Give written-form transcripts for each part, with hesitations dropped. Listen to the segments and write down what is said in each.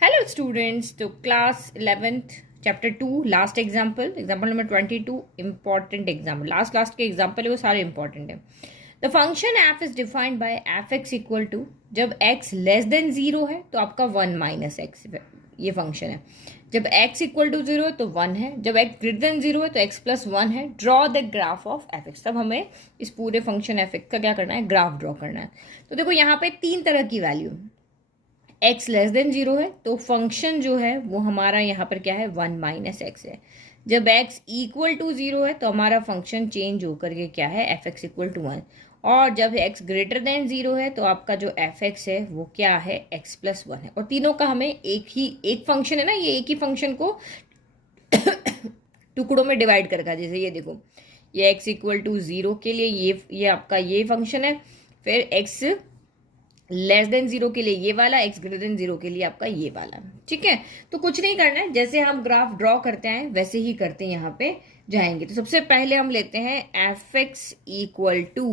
Hello students, तो class 11th chapter 2 last example number 22 important example last के example है वो सारे इंपॉर्टेंट है। The function f is defined by f x equal to, जब x less than zero है तो आपका 1 माइनस एक्स ये फंक्शन है। जब एक्स इक्वल टू जीरो है तो 1 है, जब एक्स ग्रेटर देन जीरो है तो एक्स प्लस 1 है। Draw the graph of F x. तब हमें इस पूरे फंक्शन एफ एक्स का क्या करना है, ग्राफ ड्रॉ करना है। तो देखो यहाँ पे तीन तरह की value, x less than zero है तो फंक्शन जो है वो हमारा यहाँ पर क्या है, 1 माइनस एक्स है। जब x इक्वल टू जीरो है तो हमारा फंक्शन चेंज होकर के क्या है, एफ एक्स इक्वल टू 1। और जब x ग्रेटर देन जीरो है तो आपका जो एफ एक्स है वो क्या है, x प्लस 1 है। और तीनों का हमें एक फंक्शन है ना, ये एक ही फंक्शन को टुकड़ों में डिवाइड कर रखा। जैसे ये देखो, ये x इक्वल टू जीरो के लिए ये आपका ये फंक्शन है, फिर x लेस देन जीरो के लिए ये वाला, एक्स ग्रेटर देन जीरो के लिए आपका ये वाला। ठीक है, तो कुछ नहीं करना है, जैसे हम ग्राफ ड्रॉ करते हैं वैसे ही करते हैं, यहाँ पे जाएंगे। तो सबसे पहले हम लेते हैं f x equal to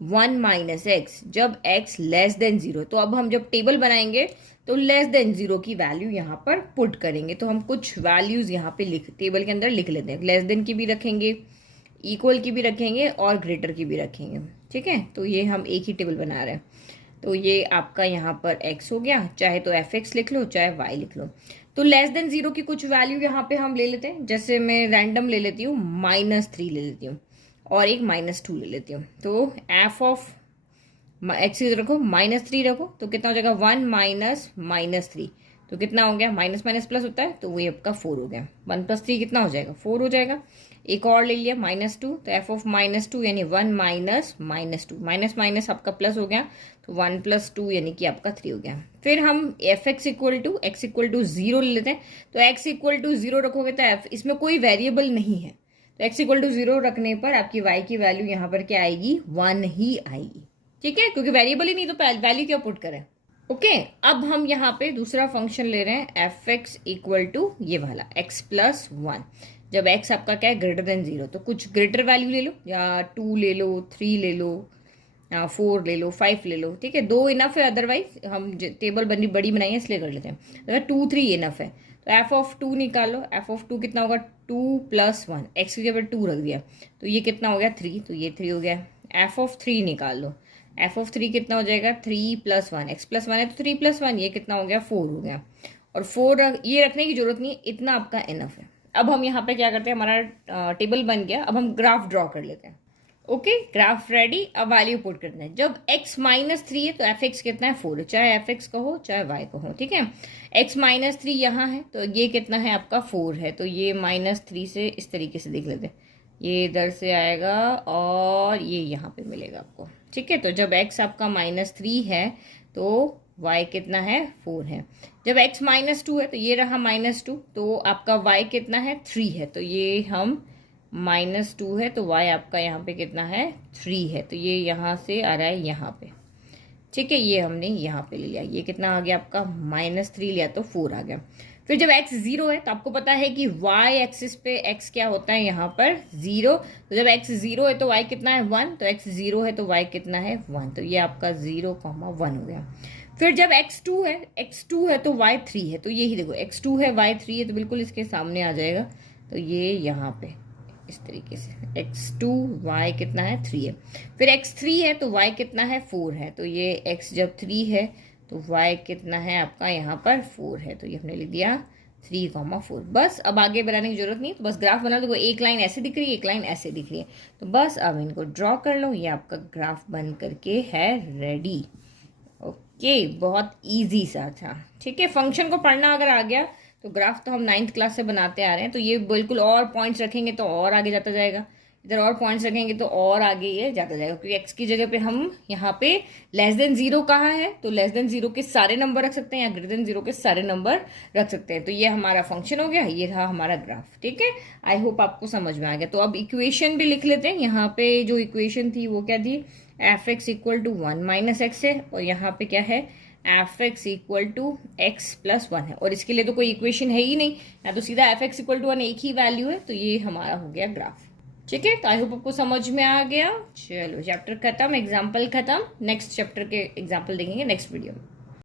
1 minus x, जब एक्स लेस देन जीरो। तो अब हम जब टेबल बनाएंगे तो लेस देन जीरो की वैल्यू यहाँ पर पुट करेंगे। तो हम कुछ वैल्यूज यहाँ पे टेबल के अंदर लिख लेते हैं। लेस देन की भी रखेंगे, इक्वल की भी रखेंगे और ग्रेटर की भी रखेंगे। ठीक है, तो ये हम एक ही टेबल बना रहे हैं। तो ये आपका यहाँ पर x हो गया, चाहे तो एफ एक्स लिख लो चाहे y लिख लो। तो लेस देन जीरो की कुछ वैल्यू यहाँ पे हम ले लेते हैं। जैसे मैं रैंडम ले लेती हूँ, -3 ले लेती हूँ और एक -2 ले लेती हूँ। तो एफ ऑफ एक्स रखो, -3 रखो, तो कितना हो जाएगा, 1 माइनस -3। तो कितना हो गया, माइनस माइनस प्लस होता है तो वही आपका 4 हो गया। 1 + 3 कितना हो जाएगा, 4 हो जाएगा। एक और ले लिया -2, तो एफ ऑफ -2 यानी 1 माइनस -2, माइनस माइनस आपका प्लस हो गया, तो 1 + 2 यानी कि आपका 3 हो गया। फिर हम एफ एक्स इक्वल टू 0 ले लेते हैं। तो एक्स इक्वल टू 0 रखोगे तो एफ, इसमें कोई वेरिएबल नहीं है, तो एक्स इक्वल टू 0 रखने पर आपकी वाई की वैल्यू यहाँ पर क्या आएगी, 1 ही आएगी। ठीक है, क्योंकि वेरिएबल ही नहीं तो वैल्यू क्या पुट करें। ओके, अब हम यहाँ पे दूसरा फंक्शन ले रहे हैं, एफ एक्स इक्वल टू ये वाला x प्लस 1। जब x आपका क्या है, ग्रेटर देन जीरो, तो कुछ ग्रेटर वैल्यू ले लो, या 2 ले लो, 3 ले लो, 4 ले लो, 5 ले लो। ठीक है, 2 इनफ है, अदरवाइज हम टेबल बड़ी बनाई है इसलिए कर लेते हैं। अगर 2 3 इनफ है तो एफ ऑफ 2 निकालो। एफ ऑफ 2 कितना होगा, 2 + 1, एक्स की जगह 2 रख दिया तो ये कितना हो गया, 3, तो ये 3 हो गया। एफ ऑफ 3 निकाल लो। एफ ऑफ 3 कितना हो जाएगा, 3 + 1, एक्स प्लस 1 है तो 3 + 1, ये कितना हो गया, 4 हो गया। और 4 ये रखने की जरूरत नहीं, इतना आपका इनफ है। अब हम यहाँ पे क्या करते हैं, हमारा टेबल बन गया, अब हम ग्राफ ड्रॉ कर लेते हैं। Okay, graph ready. अब वैल्यू पुट करते हैं। जब x -3 है तो एफ एक्स कितना है, 4 है, चाहे एफ एक्स कहो चाहे y कहो। ठीक है, x -3 यहाँ है तो ये कितना है आपका, 4 है, तो ये -3 से इस तरीके से देख लेते हैं, ये इधर से आएगा और ये यहाँ पे मिलेगा आपको। ठीक है, तो जब x आपका -3 है तो y कितना है, 4 है। जब x -2 है तो ये रहा -2, तो आपका y कितना है, 3 है, तो ये हम -2 है तो y आपका यहाँ पे कितना है, 3 है, तो ये यहाँ से आ रहा है यहाँ पे। ठीक है, ये हमने यहाँ पे ले लिया, ये कितना आ गया आपका, -3 लिया तो 4 आ गया। फिर जब x 0 है तो आपको पता है कि y एक्सिस पे x क्या होता है, यहाँ पर 0। तो जब x 0 है तो y कितना है, 1, तो x 0 है तो y कितना है, 1, तो ये आपका 0,1 हो गया। फिर जब x2 है तो y 3 है, तो यही देखो x2 है y 3 है, तो बिल्कुल इसके सामने आ जाएगा, तो ये यहाँ पे इस तरीके से x2 y कितना है, 3 है। फिर x3 है तो y कितना है, 4 है, तो ये x जब 3 है तो y कितना है आपका यहाँ पर, 4 है, तो ये हमने लिख दिया 3,4। बस अब आगे बनाने की जरूरत नहीं, तो बस ग्राफ बना दो। एक लाइन ऐसे दिख रही है, एक लाइन ऐसे दिख रही है, तो बस अब इनको ड्रॉ कर लो, ये आपका ग्राफ बन करके है रेडी। ओके, बहुत ईजी सा था। ठीक है, फंक्शन को पढ़ना अगर आ गया तो ग्राफ तो हम 9th क्लास से बनाते आ रहे हैं, तो ये बिल्कुल, और पॉइंट्स रखेंगे तो और आगे जाता जाएगा, इधर और पॉइंट्स रखेंगे तो और आगे ये जाता जाएगा, क्योंकि x की जगह पे हम यहाँ पे लेस देन जीरो कहाँ है, तो लेस देन जीरो के सारे नंबर रख सकते हैं या ग्रेटर देन जीरो के सारे नंबर रख सकते हैं। तो ये हमारा फंक्शन हो गया, ये रहा हमारा ग्राफ। ठीक है, आई होप आपको समझ में आ गया। तो अब इक्वेशन भी लिख लेते हैं। यहाँ पे जो इक्वेशन थी वो क्या थी, f x equal to 1 minus x है, और यहाँ पे क्या है, f x equal to x plus 1 है, और इसके लिए तो कोई इक्वेशन है ही नहीं, या तो सीधा एफ एक्स इक्वल टू 1 एक ही वैल्यू है, तो ये हमारा हो गया ग्राफ। ठीक है, तो आई होप आपको समझ में आ गया। चलो, चैप्टर खत्म, एग्जाम्पल खत्म। नेक्स्ट चैप्टर के एग्जाम्पल देखेंगे नेक्स्ट वीडियो में।